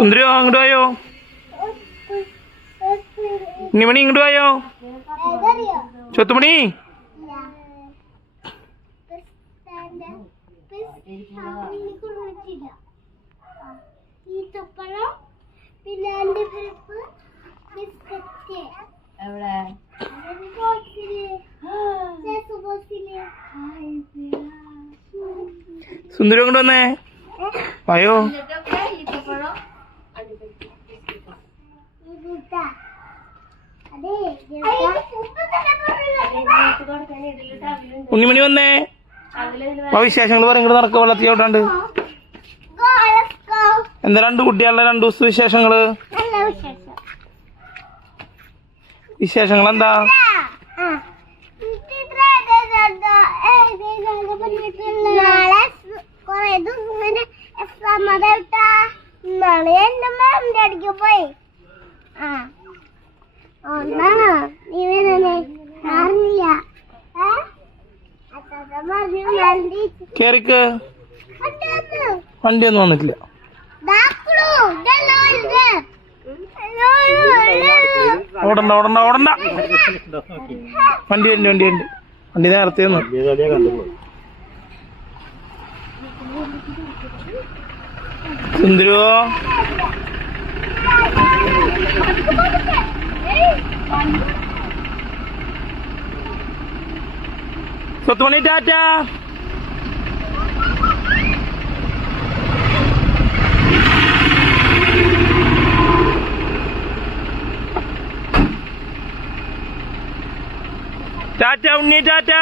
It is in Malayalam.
സുന്ദരിയോ അങ്ങോട്ട് വായോ? ഉണ്ണിമണി ഇങ്ങോട്ട് വായോ? ചൊത്തുമണി? പിന്നെ ബിസ്ക്കറ്റ് എവിടെ? സുന്ദരി അങ്ങോട്ട് വന്നേ. വായോ? ഉണ്ണിമണി വന്നേ? വിശേഷങ്ങൾ പറയും ഇങ്ങോട്ട് നടക്ക വെള്ളത്തിലോട്ടാണ്ട് എന്താ രണ്ട് കുട്ടികളുടെ രണ്ടു ദിവസത്തെ വിശേഷങ്ങൾ? വിശേഷങ്ങൾ എന്താ പോയി. ഒന്നാണോ നീ വരുന്നേ അറിഞ്ഞില്ല. ഏ? അച്ഛൻ പറഞ്ഞു ഓടണ്ട കേറിക്ക് അച്ഛൻ വണ്ടിയൊന്നും വന്നിട്ടില്ല വണ്ടി നേരത്തെ ഉണ്ട് ഓടണ്ട ഓടണ്ട ഓടണ്ട വണ്ടി ഉണ്ട് വണ്ടി ഉണ്ട് വണ്ടി നേരത്തെ ഒന്ന് സുന്ദരോ സ്വത്തുമണി ടാറ്റ ടാറ്റ ഉണ്ണി ടാറ്റ